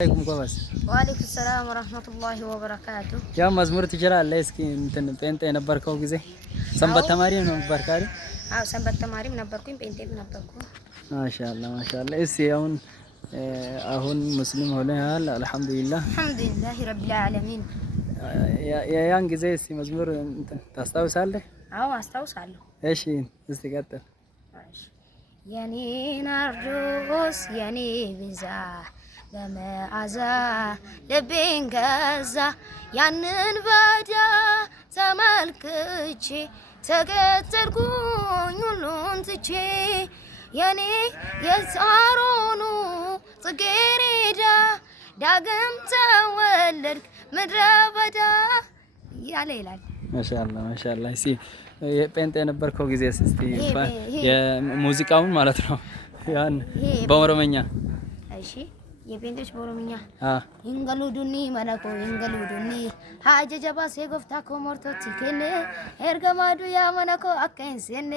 عليكم كويس. وعليكم السلام ورحمة الله وبركاته. يا مزمور تجرى اسكي انت ነበርከው ጊዜ ሰንበት ተማሪ ነው ነበርክ አይደል? አዎ ሰንበት ተማሪም ነበርኩኝ ጴንጤም ነበርኩ። ማሻአላ እሺ አሁን ሙስሊም ሆነሃል አልহামዱሊላህ ረቢል ዓለሚን። ያን ጊዜ እስኪ መዝሙር ታስታውሳለህ? አዎ አስታውሳለሁ። እሺ እስቲ ቀጥል። የኔ ናርዶስ የኔ ቤዛ በመዓዛ ልቤን ገዛ ያንን ባዳ ተመልክቼ ተከተልኩኝ ሁሉን ትቼ የኔ የሳሮኑ ጽጌረዳ ዳግም ተወለድክ ምድረ በዳ ያለ ይላል። ማሻአላ እሺ የጴንጤ ነበርከው ጊዜ እስቲ የሙዚቃውን ማለት ነው ያን በኦሮምኛ እሺ የጴንጤዎች በኦሮምኛ ኢንገሉዱኒ መለኮ ኢንገሉዱኒ ሀጀጀባ ሴጎፍታ ኮሞርቶቲ ከነ ኤርገማዱ ያ መለኮ አከንሰነ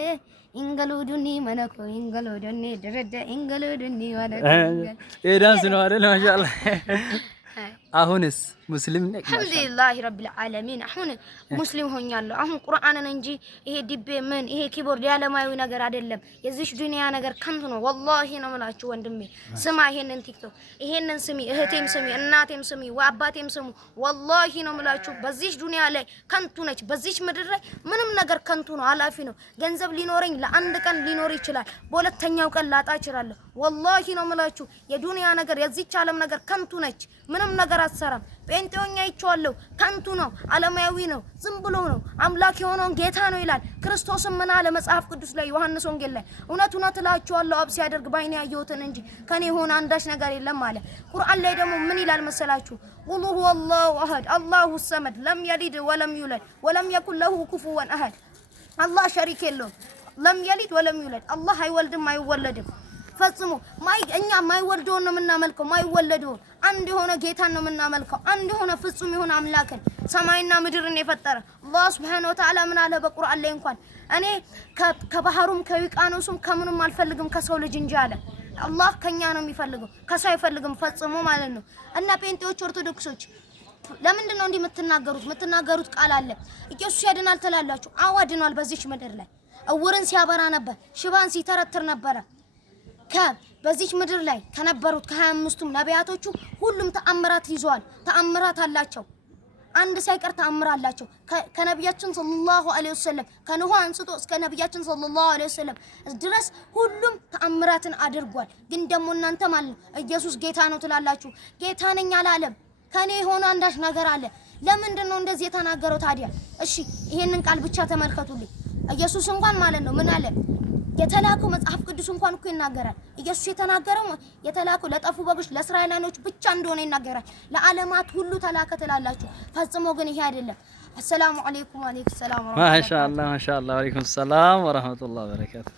ኢንገሉዱኒ መለኮ ኢንገሉዱኒ ደረደ ኢንገሉዱኒ መለኮ ኤዳንስ ነው አይደል? ማሻአላ አሁንስ ሙስሊም ነህ? አልহামዱሊላህ ረቢል ዓለሚን። አሁን ሙስሊም ሆኛለሁ። አሁን ቁርአንን እንጂ ይሄ ዲቤ ምን ይሄ ኪቦርድ ያለማዩ ነገር አይደለም። የዚህ ዱንያ ነገር ከንቱ ነው። ወላሂ ነው የምላችሁ ወንድሜ ስማ፣ ይሄንን ቲክቶክ ይሄንን ስሚ፣ እህቴም ስሚ፣ እናቴም ስሚ፣ አባቴም ስሙ። ወላሂ ነው የምላችሁ በዚህ ዱንያ ላይ ከንቱ ነች። በዚህ ምድር ላይ ምንም ነገር ከንቱ ነው፣ አላፊ ነው። ገንዘብ ሊኖረኝ ለአንድ ቀን ሊኖር ይችላል፣ በሁለተኛው ቀን ላጣ እችላለሁ። ወላሂ ነው የምላችሁ የዱንያ ነገር የዚች ዓለም ነገር ከንቱ ነች። ምንም ነገር አትሰራም። ጴንጤውኛ ይቻለው ከንቱ ነው፣ ዓለማዊ ነው፣ ዝም ብሎ ነው። አምላክ የሆነውን ጌታ ነው ይላል። ክርስቶስም ምን አለ መጽሐፍ ቅዱስ ላይ ዮሐንስ ወንጌል ላይ እውነት እውነት እላችኋለሁ አብ ሲያደርግ ባይኔ ያየሁትን እንጂ ከኔ የሆነ አንዳች ነገር የለም አለ። ቁርአን ላይ ደግሞ ምን ይላል መሰላችሁ? ቁል ሁወላሁ አሐድ አላሁ ሰመድ ለም የሊድ ወለም ይውለድ ወለም የኩን ለሁ ኩፉወን አሐድ። አላህ ሸሪክ የለውም። ለም የሊድ ወለም ይውለድ አላህ አይወልድም አይወለድም። ፈጽሞ እኛ ማይወልደውን ነው የምናመልከው፣ ማይወለደውን አንድ የሆነ ጌታን ነው የምናመልከው። አንድ የሆነ ፍጹም የሆነ አምላክን ሰማይና ምድርን የፈጠረ አላህ Subhanahu Wa Ta'ala ምን አለ በቁርአን ላይ እንኳን እኔ ከባህሩም ከውቅያኖሱም ከምንም አልፈልግም ከሰው ልጅ እንጂ አለ። አላህ ከኛ ነው የሚፈልገው ከሰው አይፈልግም ፈጽሞ ማለት ነው። እና ጴንጤዎች ኦርቶዶክሶች ለምንድን ነው እንዲህ የምትናገሩት ቃል አለ ኢየሱስ ያድናል ትላላችሁ። አዎ አድኗል። በዚች ምድር ላይ እውርን ሲያበራ ነበር፣ ሽባን ሲተረትር ነበር። በዚህ ምድር ላይ ከነበሩት ከ25ቱም ነቢያቶቹ ሁሉም ተአምራት ይዘዋል። ተአምራት አላቸው። አንድ ሳይቀር ተአምራት አላቸው። ከነቢያችን ሰለላሁ ዐለይሂ ወሰለም ከኑህ አንስቶ እስከ ነቢያችን ሰለላሁ ዐለይሂ ወሰለም ድረስ ሁሉም ተአምራትን አድርጓል። ግን ደግሞ እናንተ ማለት ኢየሱስ ጌታ ነው ትላላችሁ። ጌታ ነኝ አላለም። ከኔ የሆነ አንዳች ነገር አለ። ለምንድን ነው እንደዚህ የተናገረው ታዲያ? እሺ ይሄንን ቃል ብቻ ተመልከቱልኝ። ኢየሱስ እንኳን ማለት ነው ምን አለ? የተላከው መጽሐፍ ቅዱስ እንኳን እኮ ይናገራል። ኢየሱስ የተናገረው የተላከው ለጠፉ በጎች ለእስራኤላውያኖች ብቻ እንደሆነ ይናገራል። ለዓለማት ሁሉ ተላከ ትላላችሁ። ፈጽሞ ግን ይሄ አይደለም። አሰላሙ አለይኩም ወአለይኩም ሰላም ወራህመቱላህ። ማሻአላ ወአለይኩም ሰላም ወራህመቱላህ ወበረካቱ